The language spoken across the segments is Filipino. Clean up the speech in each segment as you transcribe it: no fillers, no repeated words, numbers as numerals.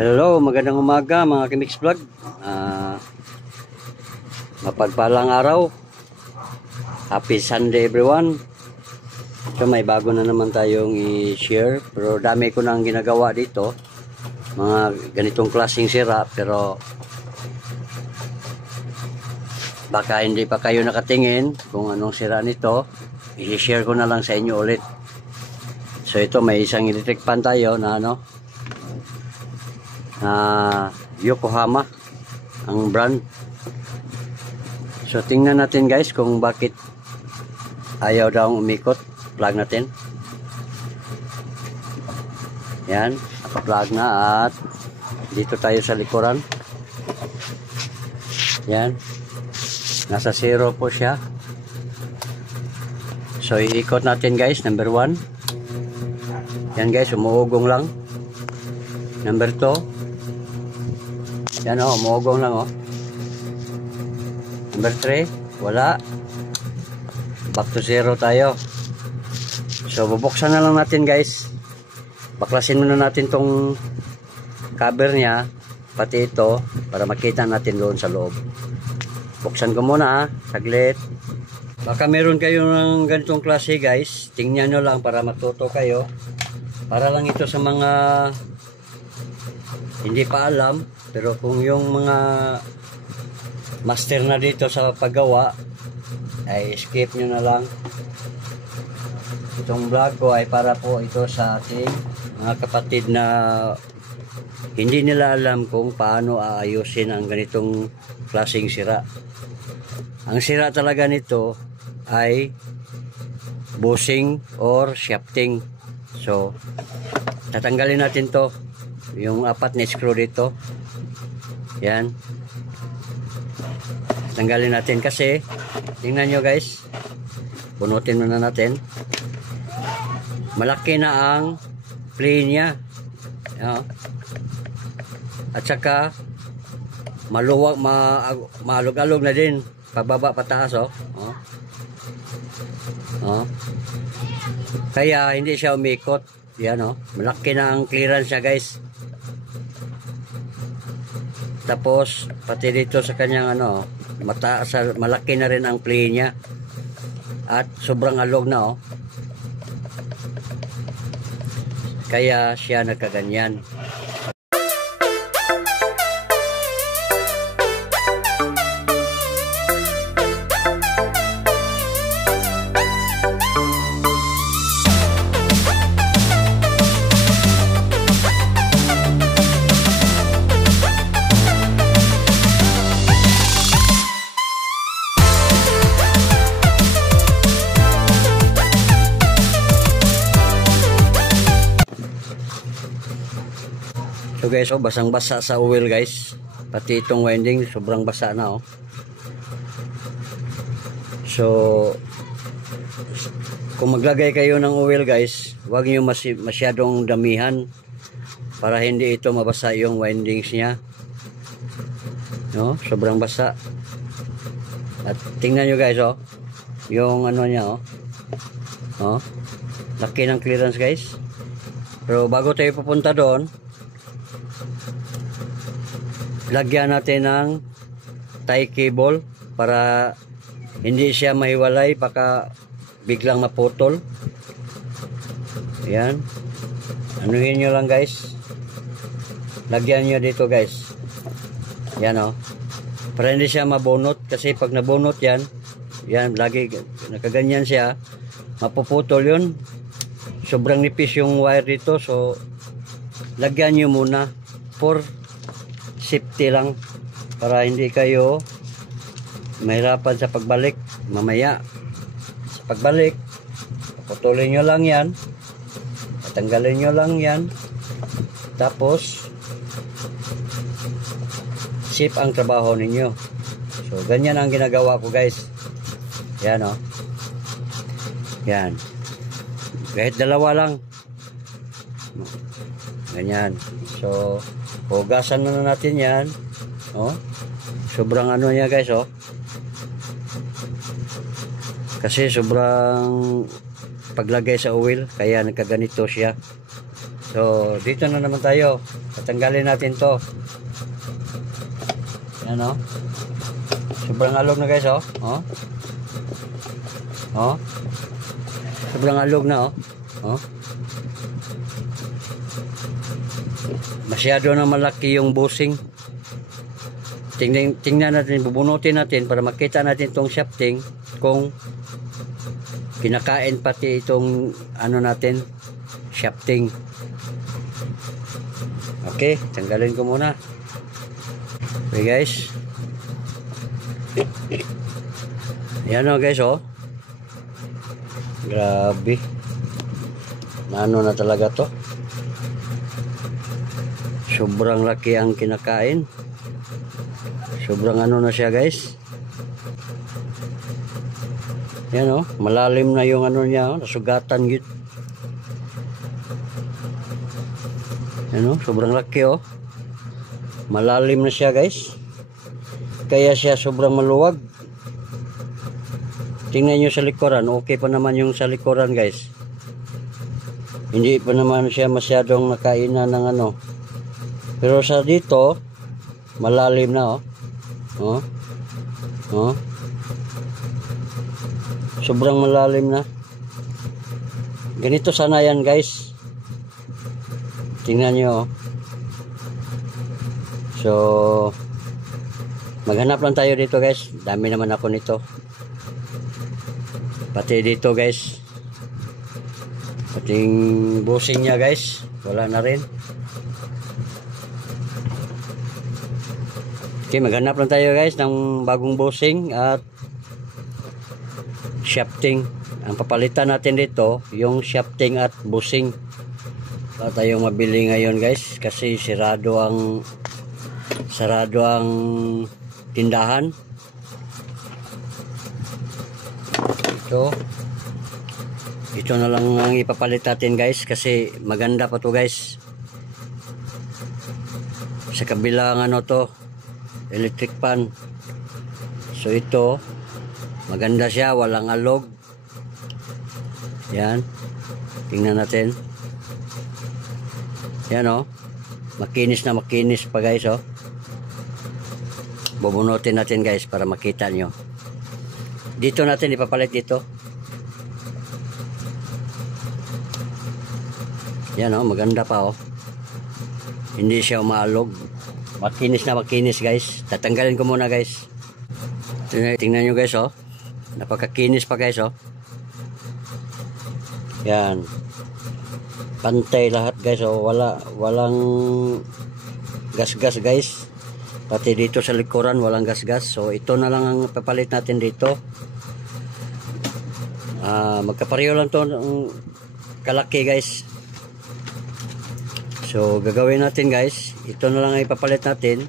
Hello, magandang umaga mga Kimix Vlog. Mapagpalang araw. Happy Sunday everyone. So may bago na naman tayong i-share, pero dami ko nang ginagawa dito. Mga ganitong klaseng sira, pero baka hindi pa kayo nakatingin kung anong sira nito. I-share ko na lang sa inyo ulit. So ito, may isang electric fan tayo na Yokohama ang brand. So tingnan natin guys kung bakit ayaw daw umikot. Plug natin. Yan, naka-plug na at dito tayo sa likuran. Yan, nasa 0 po siya. So iikot natin guys, number 1. Yan guys, umuugong lang. Number 2. Yan o, umuugong lang o. Number 3, wala. Back to 0 tayo. So bubuksan na lang natin guys. Baklasin muna natin tong cover niya, pati ito, para makita natin doon sa loob. Buksan ko muna saglit. Baka meron kayo ng ganitong klase guys. Tingnan nyo lang para matuto kayo. Para lang ito sa mga hindi pa alam. Pero kung yung mga master na dito sa paggawa, ay skip nyo na lang. Itong vlog ko ay para po ito sa ating mga kapatid na hindi nila alam kung paano aayusin ang ganitong klaseng sira. Ang sira talaga nito ay bushing or shafting. So tatanggalin natin to, yung 4 na screw dito. Yan, tanggalin natin kasi tingnan nyo guys, bunutin muna natin. Malaki na ang play niya. At saka maluwag, maalog-alog na din pababa pataas oh. Kaya hindi siya umikot. Yan oh, malaki na ang clearance niya guys. Tapos pati dito sa kanyang malaki na rin ang play niya. At sobrang alog na oh. Kaya siya nagkaganyan. So guys, oh, basang-basa sa oil guys. Pati itong winding sobrang basa na oh. So kung maglagay kayo ng oil guys, huwag niyo masyadong damihan para hindi ito mabasa yung windings niya. No, sobrang basa. At tingnan niyo guys oh, yung niya oh. Oh, laki ng clearance guys. Pero bago tayo pupunta doon, lagyan natin ng tie cable para hindi siya mahiwalay, baka biglang maputol. Ayan, anuhin nyo lang guys, lagyan nyo dito guys. Yan o, para hindi siya mabunot, kasi pag nabunot yan, lagi nakaganyan siya, mapuputol yun. Sobrang nipis yung wire dito. So lagyan nyo muna for safety lang, para hindi kayo mahirapan sa pagbalik mamaya. Sa pagbalik, putulin nyo lang yan, tanggalin nyo lang yan, Tapos safe ang trabaho ninyo. So ganyan ang ginagawa ko guys. Yan o. Yan. Kahit dalawa lang. Ganyan. So hugasan na natin yan. Oh. Sobrang ano niya guys oh. Kasi sobrang paglagay sa oil kaya nagkaganito siya. So dito na naman tayo. Tatanggalin natin to. Yan oh. Sobrang alog na guys oh. Oh. Oh. Sobrang alog na oh. Oh. Masyado na malaki yung bushing. Tingnan natin, bubunutin natin para makita natin tong shafting kung kinakain pati itong ano natin, shafting. Okay, tanggalin ko muna. Okay guys. Yan o guys oh. Grabe. Ano na talaga to. Sobrang laki ang kinakain. Sobrang ano na siya guys. Yan o, malalim na yung ano niya, nasugatan gitu. Yan o, sobrang laki o. Malalim na siya guys. Kaya siya sobrang maluwag. Tingnan nyo sa likuran, okay pa naman yung sa likuran guys. Hindi pa naman siya masyadong nakainan ng ano. Pero sa dito, malalim na o. Oh. Oh. Sobrang malalim na. Ganito sana yan guys. Tingnan nyo oh. So maghanap lang tayo dito guys. Dami naman ako nito. Pati dito guys. Pating bushing niya guys. Wala na rin. Okay, maghanap lang tayo guys ng bagong bushing at shafting. Ang papalitan natin dito yung shafting at bushing. Wala tayong mabili ngayon guys kasi sarado ang tindahan. Ito na lang ang ipapalit natin guys kasi maganda pa to guys. Sa kabilang ano to, electric pan. So ito maganda siya, walang alog. Yan. Tingnan natin. Yan oh. Makinis na makinis pa guys oh. Bubunutin natin guys para makita nyo. Dito natin ipapalit dito. Yan oh, maganda pa oh. Hindi siya umaalog. Makinis na makinis guys. Tatanggalin ko muna guys. Tingnan nyo guys oh. Napakakinis pa guys oh. Yan. Pantay lahat guys oh. Walang gas-gas guys. Pati dito sa likuran walang gas-gas. So ito na lang ang papalit natin dito. Magkapareho lang to kalaki guys. So gagawin natin guys. Ito na lang ang ipapalit natin.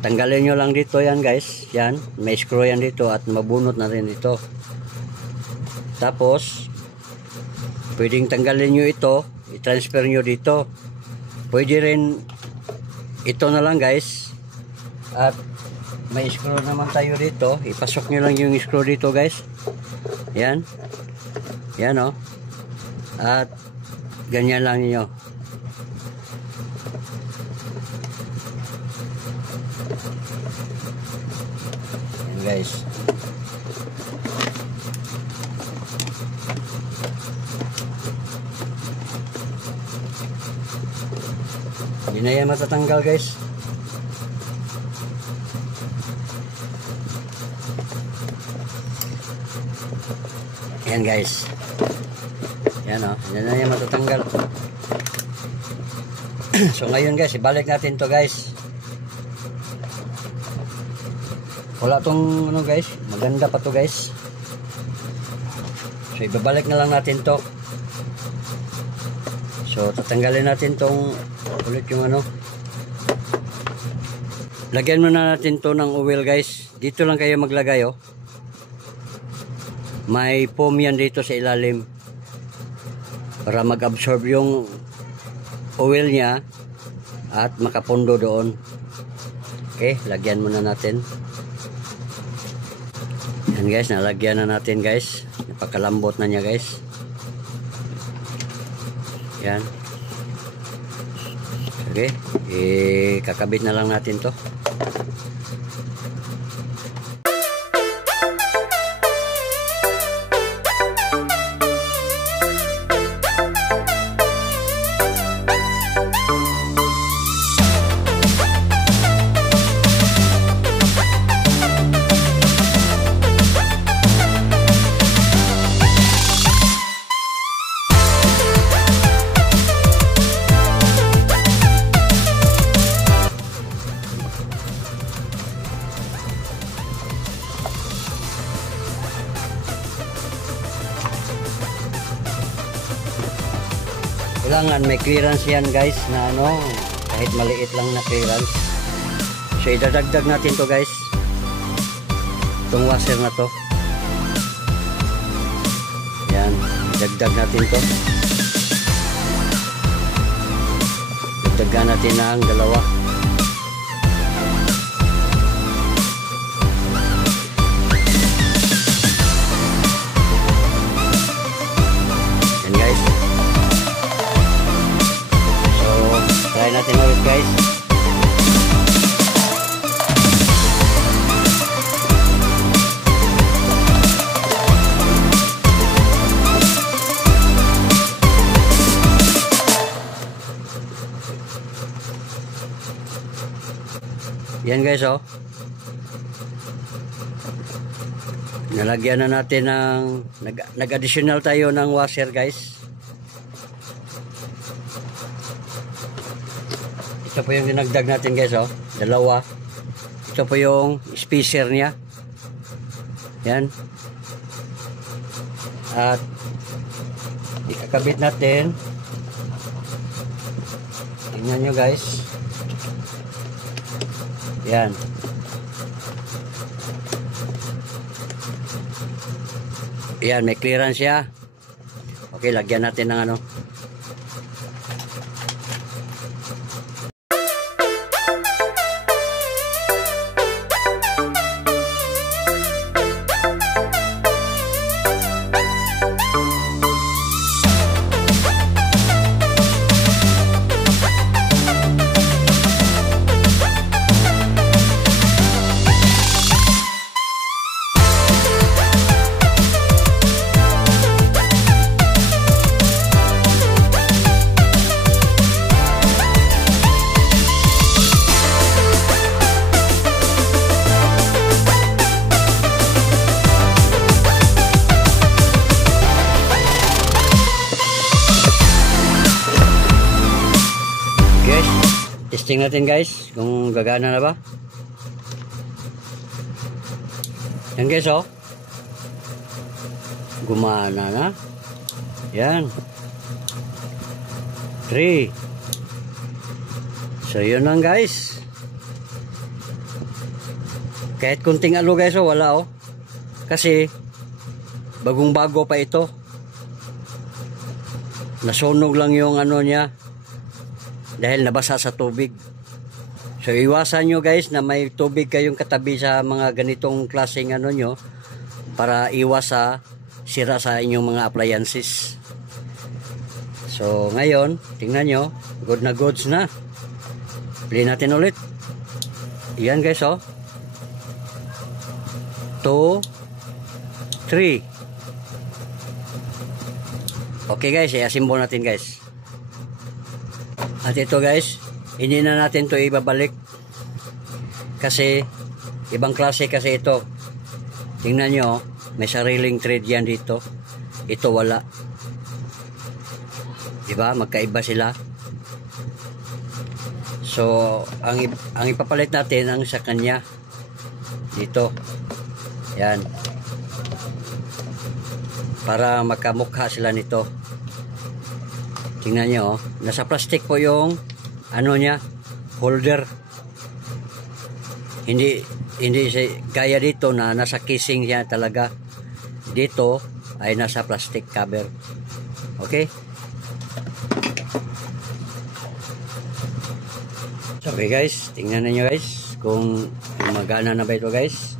Tanggalin nyo lang dito yan guys. Yan. May screw yan dito at mabunot na rin dito. Tapos pwedeng tanggalin nyo ito. I-transfer nyo dito. Pwede rin ito na lang guys. At may screw naman tayo dito. Ipasok nyo lang yung screw dito guys. Yan. Yan o. At ganyan lang nyo. Guys. Hindi na yan matatanggal guys. Yan guys. Yan o. Hindi na yan matatanggal. So ngayon guys, ibalik natin to guys. Wala tong ano guys, maganda pa to guys. So ibabalik na lang natin to. So So tatanggalin natin tong ulit yung ano. Lagyan muna natin to ng oil guys. Dito lang kayo maglagay oh. May foam yan dito sa ilalim para mag-absorb yung oil niya at makapundo doon. Okay, lagyan muna natin. Yan guys, nalagyan na natin guys. Napakalambot na niya guys. Yan. Okay, kakabit na lang natin to. Kailangan may clearance yan guys na ano, kahit maliit lang na clearance. So idadagdag natin to guys, itong washer na to. Yan, dagdag natin to. Dagdagan natin na ang dalawa. Yan guys. Try natin ulit guys. Yan guys oh. Nalagyan na natin ng nag-additional tayo ng washer guys. Ito po yung dinagdag natin guys oh, dalawa. Ito po yung spacer niya. Yan. At ikakabit natin. Tingnan nyo guys. Yan. Yan, may clearance siya. Okay, lagyan natin ng ano. Testing natin guys kung gagana na ba. Yan guys oh, gumana na. Yan 3. So yun lang guys. Kahit kunting alo guys oh, wala oh, kasi bagong bago pa ito. Nasunog lang yung ano niya dahil nabasa sa tubig. So iwasan nyo guys na may tubig kayong katabi sa mga ganitong klaseng ano nyo, para iwas sa sira sa inyong mga appliances. So ngayon tingnan nyo, good na goods na. Play natin ulit. Yan guys oh, 2, 3. Okay guys, i-assemble natin guys. At ito guys, hindi na natin to ibabalik kasi ibang klase kasi ito. Tingnan nyo, may sariling thread yan dito. Ito wala. Diba? Magkaiba sila. So, ang ipapalit natin ang sa kanya. Dito. Yan. Para makamukha sila nito. tingnan nyo, oh. Nasa plastic po yung ano niya, holder. Hindi gaya dito na nasa casing niya talaga. Dito ay nasa plastic cover. Okay? So, okay guys, tingnan niyo guys kung magana na ba ito guys.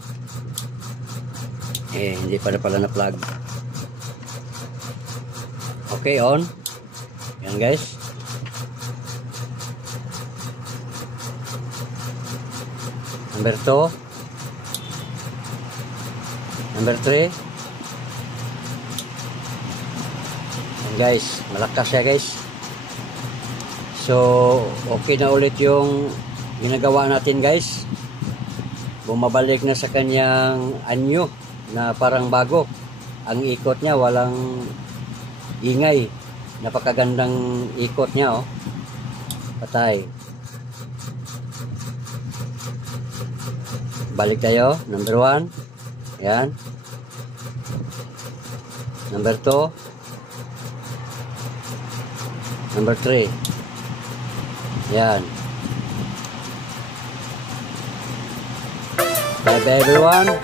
Hindi pa na pala na plug. Okay, on. Yan guys. Number 2. Number 3. Yan guys, malakas siya guys. So, okay na ulit yung ginagawa natin guys. Bumabalik na sa kanyang anyo na parang bago. Ang ikot niya walang ingay. Napakagandang ikot niya, oh. Patay. Balik tayo. Number 1. Yan. Number 2. Number 3. Yan. Bye bye everyone.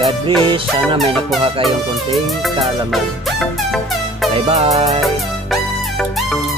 God bless. Sana may nakuha kayong konting kaalaman. Bye bye.